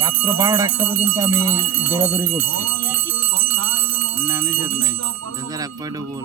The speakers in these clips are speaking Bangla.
রাত্র বারোটা একটা পর্যন্ত আমি দৌড়াদৌড়ি করছি। না নিষেধ নাই। এক পয়টা বল।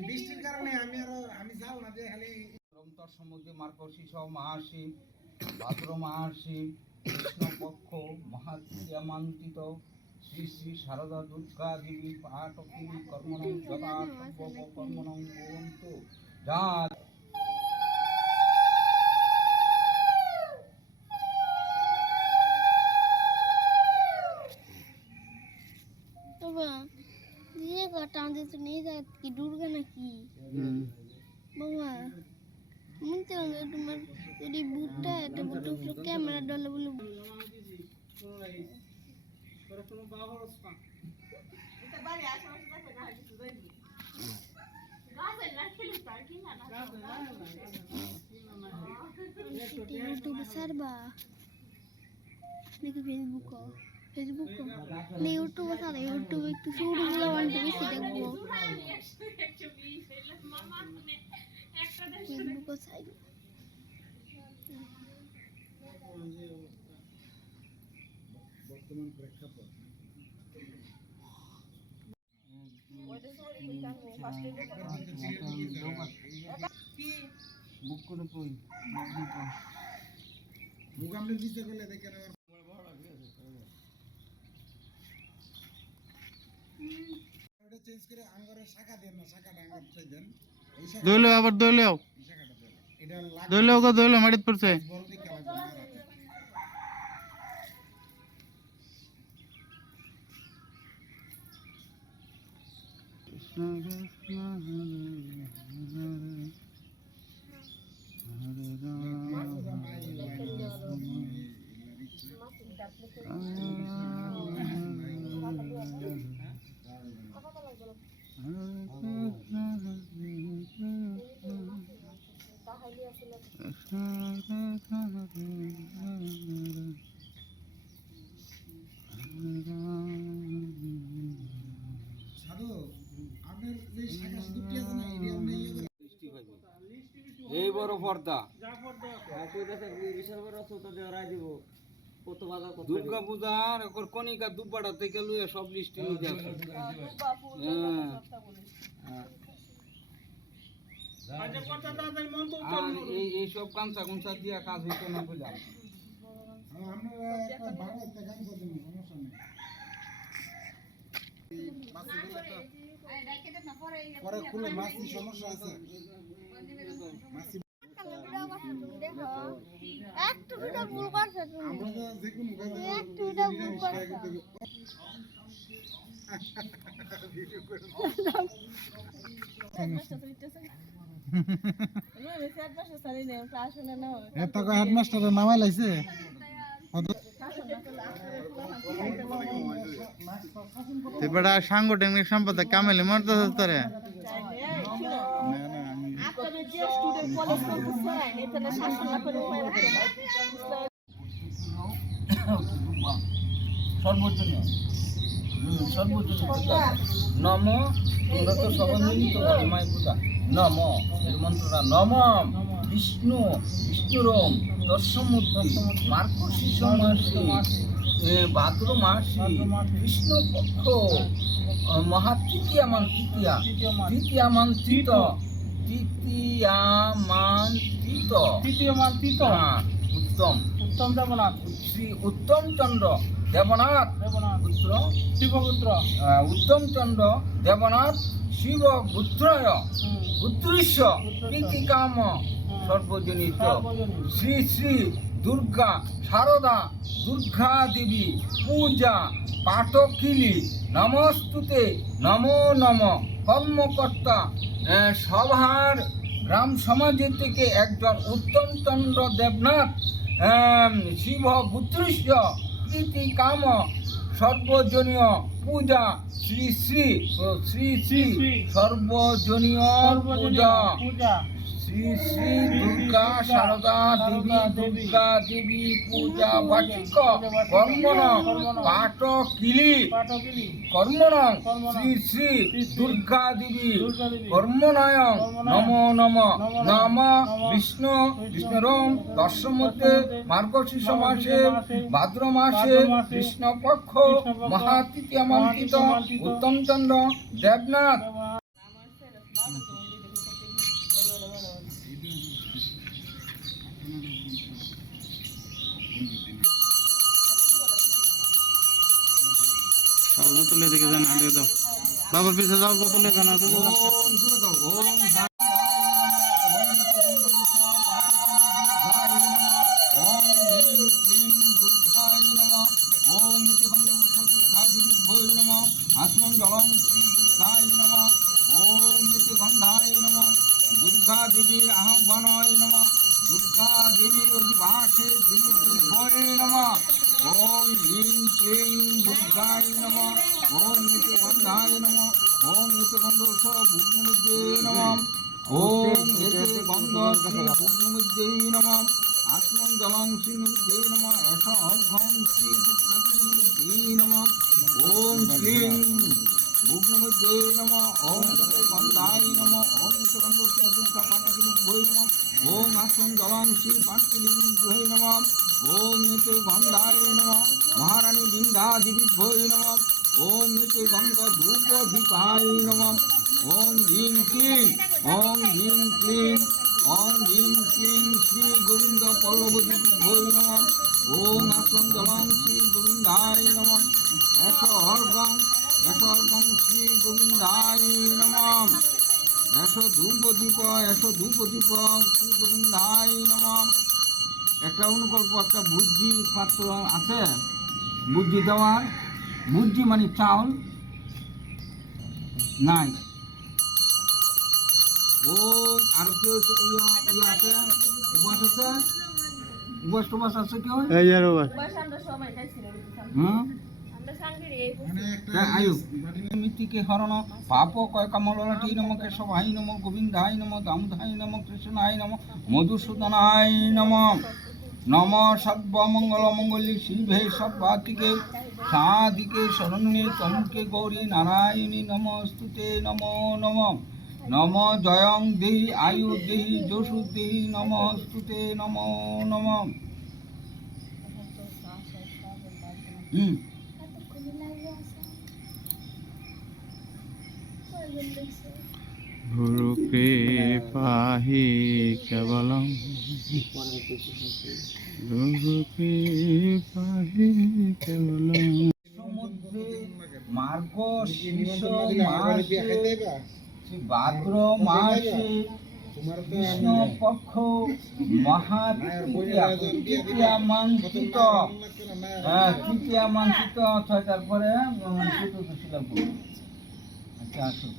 বৃষ্টির কারণে আমি আরও আমি যাও কৃষ্ণপক্ষ মহাত্যামান্তিত শ্রী শ্রী শারদা দুর্গা দেবী পাটকী কর্মণং যথা যা আমাদের তো নিয়ে যা কি দুর্গা নাকি? বাবা মনে তো হলো তোমার যদি বুটটা একটা বুট উপরে ক্যামেরা ডলে বলে ইউটিউবে ছাড়বা। নাকি ফেসবুক ফেসবুক না ইউটিউবে ছাড়া ইউটিউবে একটু শুরুগুলো অনেক বেশি দেখব। ফেসবুকও চাই বুক করে কই? বুক গেলে দেখেন আমার চেঞ্জ করে আঙ্গরের শাখা দেন না শাখাটা আঙ্গর চাই দেন। এই শাখা দইলেও আবার দইলেও এই শাখাটা দেন এটা লাগবে দইলেও গো দইলেও মাটিত পড়ছে। বড় দিকে লাগবে না রাতে। কৃষ্ণ এই বড় পর্দা। দুর্গা পূজার কনিকা দুব্বাটা থেকে লুয়ে সব লিস্টে নিয়ে যাচ্ছে আর এই এই সব কাঁচা কুঞ্চা দিয়া কাজ হইতো না বুঝলাম। সমস্যা পরে খুলে মাছি সমস্যা আছে। মাছি একটু ভিডিও ভুল করছ তুমি। আমরা তো যে কোনো কাজে একটু ভিডিও ভুল করছ। এত হেডমাস্টারের নামাই লাইছে সাংগঠনিক সম্পাদক কামেলে মরতে তোরে সর্বোচ্চ। নম তোমরা তো সবাই করো মায়ের পূজা নম এর মন্ত্রটা নম বিষ্ণু বিষ্ণুরম দর্শমূর্তি মার্গশীর্ষ মাসে ভাদ্র মাসে কৃষ্ণ পক্ষ মহা তৃতীয়া মান তৃতীয়া তৃতীয়া মান তৃত তৃতীয় মান তৃত হ্যাঁ, উত্তম। উত্তম দেবনাথ। শ্রী উত্তম চন্দ্র। দেবনাথ। দেবনাথ। পুত্র। শিবপুত্র। উত্তম চন্দ্র। দেবনাথ। শিব পুত্রয় পুত্রিষ্য প্রীতিকাম সর্বজনিত। শ্রী শ্রী দুর্গা। শারদা দুর্গা দেবী। পূজা। পাঠকিলি নমস্তুতে। নমো নম। কর্মকর্তা। সভার গ্রাম সমাজের থেকে একজন উত্তম চন্দ্র দেবনাথ। শিব পুত্রিষ্য প্রীতি কাম সর্বজনীয় পূজা। শ্রী শ্রী শ্রী শ্রী শ্রী। সর্বজনীয় পূজা। পূজা। শ্রী শ্রী দুর্গা শারদা দেবী দুর্গা দেবী পূজা বাচিক কর্মণ পাঠ কিলি কর্মণ শ্রী শ্রী দুর্গা দেবী কর্মণয় নম নম নম বিষ্ণু বিষ্ণুরম মার্গশীর্ষ মাসে ভাদ্র মাসে কৃষ্ণপক্ষ মহাতৃতীয় মন্ত্রিত উত্তম চন্দ্র দেবনাথ সব তুলে দেখে যান আগে দাও। বাবার পিছে যাও তুলে যান জুড়ে দাও। ওম ওম হ্রিং ক্লিং দুর্গায় নমঃ ওম ইতিহং দুর্গাদিভ্যৈ নমঃ আসমং জলং শ্রী দুর্গায় নমঃ ওম গন্ধায় নমঃ দুর্গা দেবীর আহ্বানায় নমঃ দুর্গা দেবীর অধিবাসে দিভ্যৈ নমঃ ওম হ্রিং ক্লিং দুর্গায় নমঃ নমঃ ওম ইতি গন্ধর্ষ ভুগ্নমুদ্রে নমঃ ওম এতে গন্ধ শ্রী ভুগ্নমুদ্রে নমঃ আত্মন জলং শ্রী নমুদ্রে নমঃ এষ অর্ঘং শ্রী কৃষ্ণমুদ্রে নমঃ ওম শ্রীং ভুগ্নমুদ্রে নমঃ ওম এতে গন্ধায় নমঃ ওম এতে গন্ধর্ষ দুর্গা পাটাকিনি ভৈ নমঃ ওম জলং শ্রী পাটকিনি ভৈ নমঃ। ওম এতে গন্ধায় নমঃ মহারানী বৃন্দা দেবী ভৈ নমঃ ওম এতে গন্ধ ধূপ দীপায় নমঃ ওম হ্রিং ক্লিং, ওম হ্রিং ক্লিং, ওম হ্রিং ক্লিং শ্রী গোবিন্দ পল্লবতী ভৈ নমঃ। ওম আসন শ্রী গোবিন্দায় নমঃ। এস অর্ঘং এস অর্ঘং শ্রী গোবিন্দায় নমঃ। এস ধূপদীপ এস ধূপদীপ শ্রী গোবিন্দায় নমঃ। একটা অনুকল্প, একটা বুদ্ধি পাত্র আছে? বুদ্ধি দেওয়ার? বুদ্ধি মানে চাউল নাই। ও আর কেউ আছে? উপবাস আছে? উপবাস টুবাস আছে কেউ? এই যে বাবা হুম মানে একটা হ্যাঁ, হরণ পাপ কয় কমলটি নম কেশবাই নম গোবিন্দাই নম দামোদাই নম কৃষ্ণাই নম মধুসূদনাই নম। নম সর্বমঙ্গল মঙ্গলী শিল্ভে সর্বাতিকে সাদিকে শরণ্যে তমুকে গৌরী নারায়ণী নমস্তুতে নম নম। নম জয়ং দেহি আয়ু দেহি যশু দেহি নমস্তুতে নম নম। হুম। গুরুপে পাহি কেবলম। গুরুপে পাহি কেবলম। মার্গ ভাদ্র মাসে কৃষ্ণ পক্ষ মহাতৃতীয়া তৃতীয়া মান্তিত হ্যাঁ তৃতীয়া মান্তিত তারপরে চতুর্দশী লাগবে আচ্ছা আসুন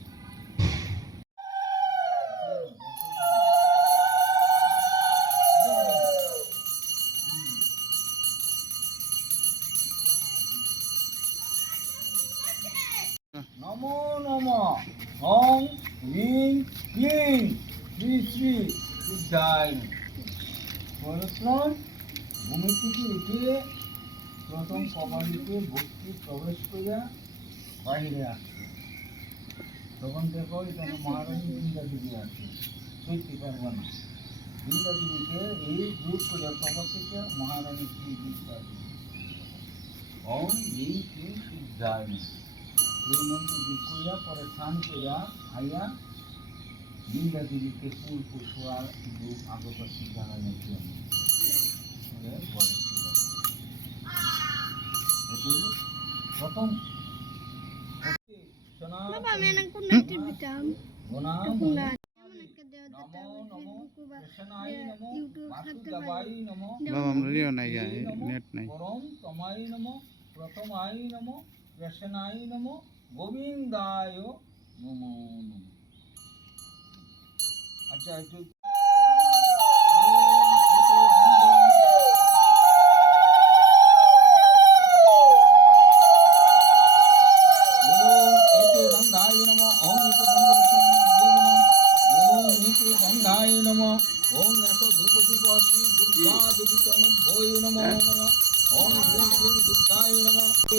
বাইরে আসছে তখন দেখো এখানে মহারানী বৃন্দা দেবী আছে। সইতে পারব না। বৃন্দা দেবীকে এই দূর করে কপাল থেকে মহারানী শ্রী দেবী ওম হ্রিং ক্লিং সিদ্ধায় এই মন্ত্র দিয়ে পরে স্নান কইরা আইয়া বৃন্দা দেবীকে ফুল পুষ্পার রূপ আগপত্রী জানানোর জন্য। প্রথম বাবা আমি না কোন একটা বাবা আমরা লিও নাই নেট নাই। পরম তমাই নমো প্রথমাই নমো কৃষ্ণাই নমো গোবিন্দায় নমো নমো। আচ্ছা একটু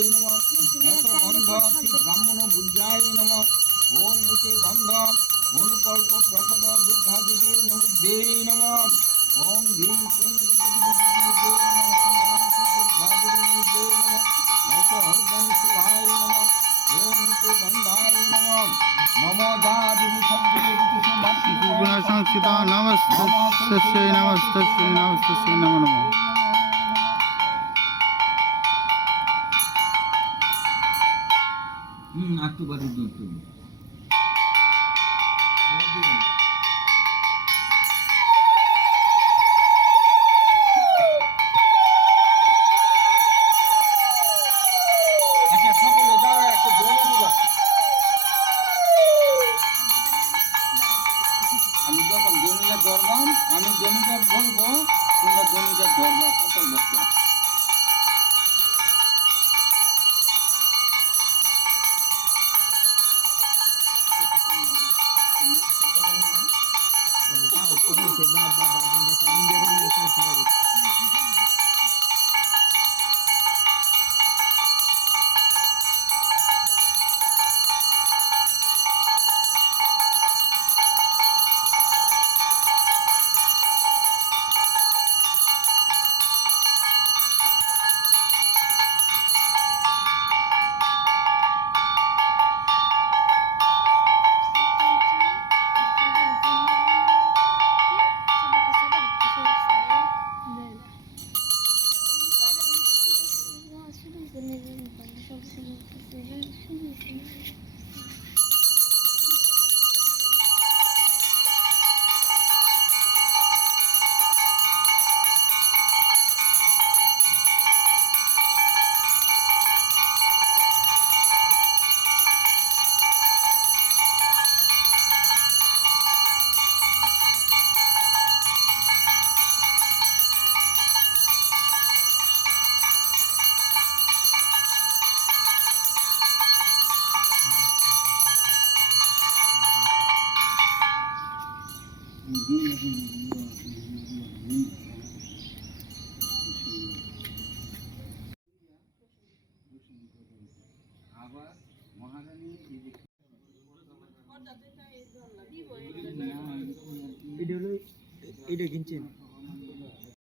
নমঃ নমঃ গন্ধ ব্রাহ্মণ বুদ্ধায় নমঃ ওম এতে গন্ধ অনুকল্প প্রসদ দুর্গা দেবীর নমুদ্দে নমঃ ওম হ্রিং ক্লিং দুর্গা দেবীর নমুদ্দে নমঃ এত হুম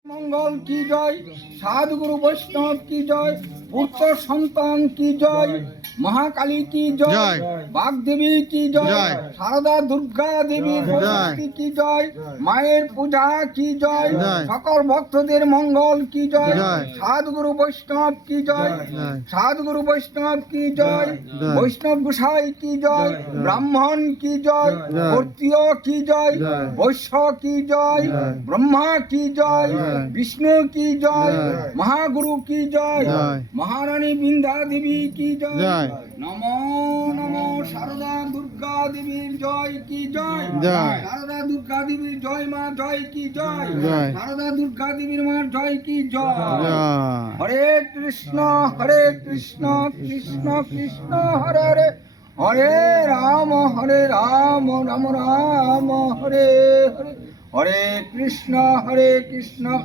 মঙ্গল কি জয়? সাধুগুরু বৈষ্ণব কি জয়? পুত্র সন্তান কি জয়? মহাকালী কি জয়। বাগদেবী কি জয়। সারদা দুর্গা দেবী। সরস্বতী কি জয় মায়ের পূজা কি জয়। সকল ভক্তদের মঙ্গল কি জয়। সাধুগুরু বৈষ্ণব কি জয়। সাধুগুরু বৈষ্ণব কি জয়। বৈষ্ণব গোসাই কি জয় ব্রাহ্মণ কি জয়। কর্তীয় কি জয়। বৈশ্য কি জয়। ব্রহ্মা কি জয়। বিষ্ণু কি জয়। মহাগুরু কি জয়। মহারানী বৃন্দা দেবী কি জয়। নম নম সারদা দুর্গা দেবীর জয় কি জয়? জয়। সারদা দুর্গা দেবীর জয় মা জয় কি জয়। জয়। সারদা দুর্গা দেবীর মা জয় কি জয়? জয়। হরে কৃষ্ণ হরে কৃষ্ণ কৃষ্ণ কৃষ্ণ হরে হরে। হরে রাম হরে রাম রাম রাম হরে হরে। হরে কৃষ্ণ হরে কৃষ্ণ।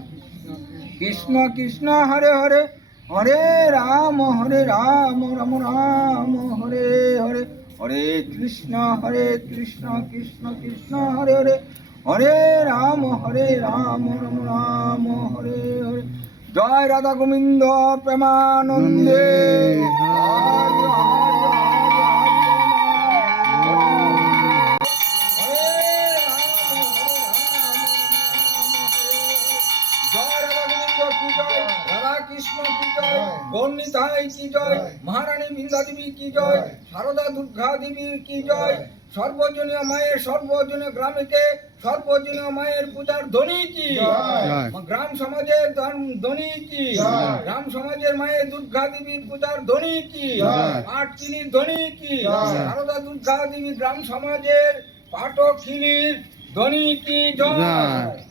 কৃষ্ণ কৃষ্ণ হরে হরে। হরে রাম হরে রাম রাম রাম হরে হরে। হরে কৃষ্ণ হরে কৃষ্ণ কৃষ্ণ কৃষ্ণ, হরে হরে। হরে রাম হরে রাম রাম রাম, হরে হরে। জয় রাধা গোবিন্দ প্রেমানন্দে। কি জয় রাধা কৃষ্ণ কি জয়। গণিতাই কি জয় মহারানী বিন্দা দেবী কি জয় সারদা দুর্গা দেবীর কি জয়। সর্বজনীয় মায়ের সর্বজনীয় গ্রামীকে সর্বজনীয় মায়ের পূজার ধ্বনি কি? গ্রাম সমাজের ধ্বনি কি? গ্রাম সমাজের মায়ের দুর্গা দেবীর পূজার ধ্বনি কি? আট চিনির ধ্বনি কি? সারদা দুর্গা দেবী গ্রাম সমাজের পাঠক চিনির ধ্বনি কি জয়।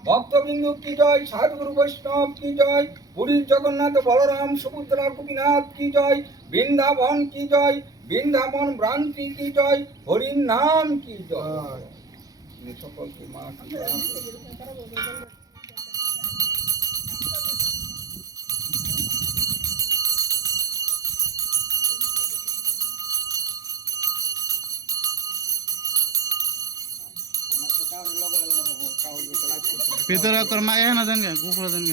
ভক্তবিন্দু কি জয় সাধুগুরু বৈষ্ণব কি জয় পুরীর জগন্নাথ বলরাম সুভদ্রা গোপীনাথ কি জয় বৃন্দাবন কি জয় বৃন্দাবন ভ্রান্তি কি জয় হরির নাম কি জয়। সকলকে মা ভিতরে তোর মা এখানে দেন কুকুর দেন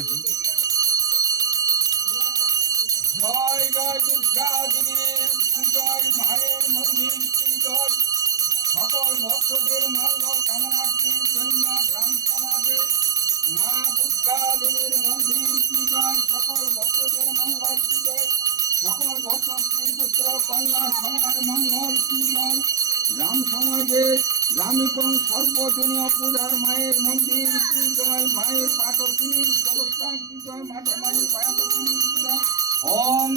জয় জয় দুর্গা জয় মায়ের মন্দির জয়। সকল ভক্তদের মঙ্গল কামনার্থীর জন্য গ্রাম সমাজে। মা দুর্গা দেবীর মন্দির জয়। সকল ভক্তদের মঙ্গল জয়। সকল ভক্ত পুত্র, কন্যা সমাজ মঙ্গল জয়। গ্রাম সমাজে গ্রামীণ সর্বজনীয় পূজার মায়ের মন্দির মায়ের পাটকিনীর ব্যবস্থা মায়ের ওম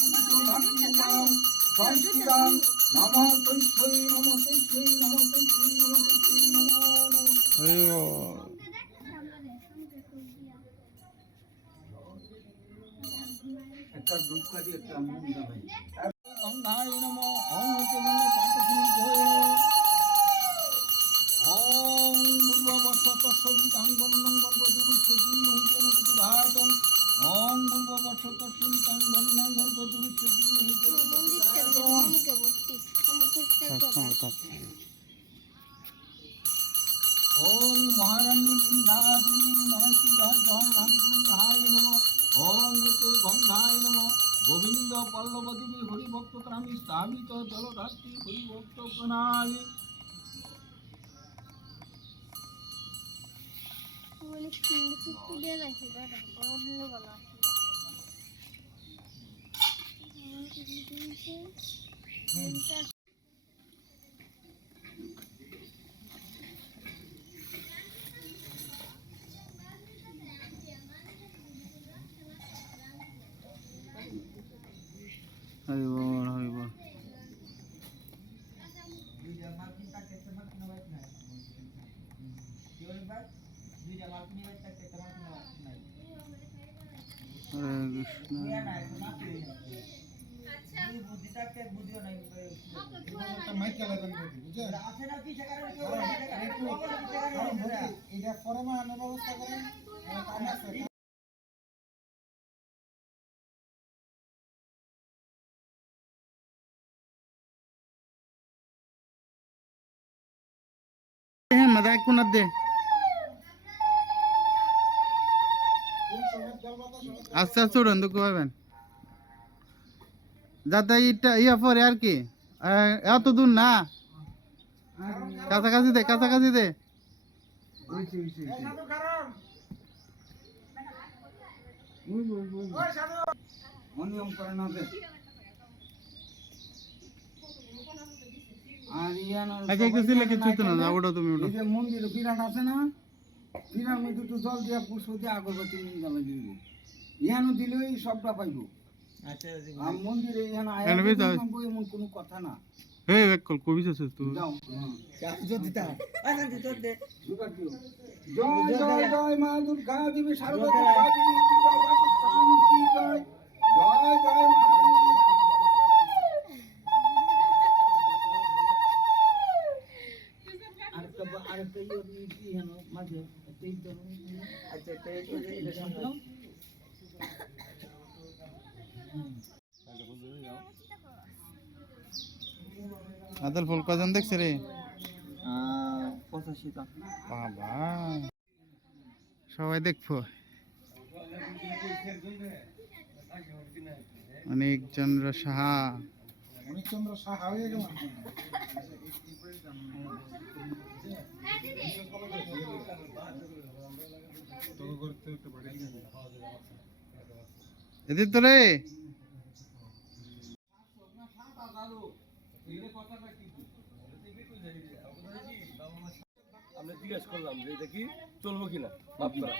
পুত্র সংস্কৃতাম নম তৈশ্বৈ নম তৈশ্বৈ নম নম নম একটা দুঃখ দিয়ে একটা মনে পাটকিনী ভয়ে ওম পূর্ববর্ষ তস্যবিতাং বর্ণং বর্গ দুরুষ্যতি মহিতেন প্রতিভাতং ওম পূর্ববর্ষ তস্যবিতাং বর্ণং বর্গ দুরুষ্যতি মহিতেন মন্দিরটা আমাকে ভর্তি আমার পরিষ্কার থাক, করো থাক, থাক। ওম মহারানী গোবিন্দ পল্লবদেবী হরিভক্ত ত্রামী স্থাপিত জলধাত্রী হরিভক্ত প্রণালী অনেক সুন্দর সুন্দর লাগছে দাদা বড় দিলে ভালো আছে হরি বল হরি বল হরে কৃষ্ণ একটা মাইকে লাগানো হবে, বুঝছেন? কারণ একটু- কারণ ভর্তি, এটা পরে মারানোর ব্যবস্থা করেন আমার কাম আছে। মাদা এক কোনার দে কোন? আস্তে আস্তে উড়ন দুঃখ পাবেন যাতে ইটা ইয়া পরে আর কি এত দূর না কাছাকাছি দে কাছাকাছি দে। অনিয়ম করে না দে। মন্দির বিরাট আছে না? বিরাট মধ্যে একটু জল দিয়া পুষো দিয়ে আগরবাতি নিন্দা লাগিয়ে দিব। ইহানো দিলেই সবটা পাইব। আর মন্দিরে ইহানো এমন কোনো কথা না। হে এক কল কবি আছে তো। যাও। দুর্গা দিও। জয় জয় জয় মা দুর্গা দেবী শারদা দেবী কি জয়? জয় জয় জয় মা আরেকটা আরেকটা ইয়ে দি- হেন মাঝে একটা ই আচ্ছা এটা এটা এটা সামলাও। আদল ফুল কজন দেখছে রে? পঁচাশিটা বাবা। সবাই দেখব। অনেকজন সাহা। অনিকচন্দ্র সাহা হয়ে গেল। এদের তো রে আমরা জিজ্ঞেস করলাম যে এটা কি চলবো কিনা? মাফ করা।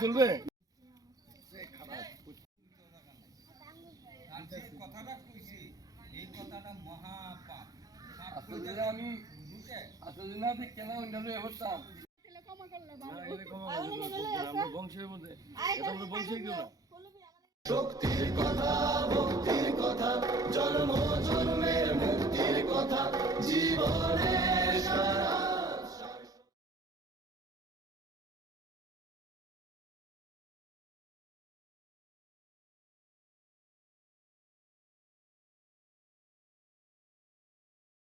চলবে? আমি আজকে যদি না কেন এ করতাম বংশের মধ্যে। আমরা বংশের কেউ না শক্তির কথা ভক্তির কথা জন্ম জন্মের মুক্তির কথা জীবনের সারা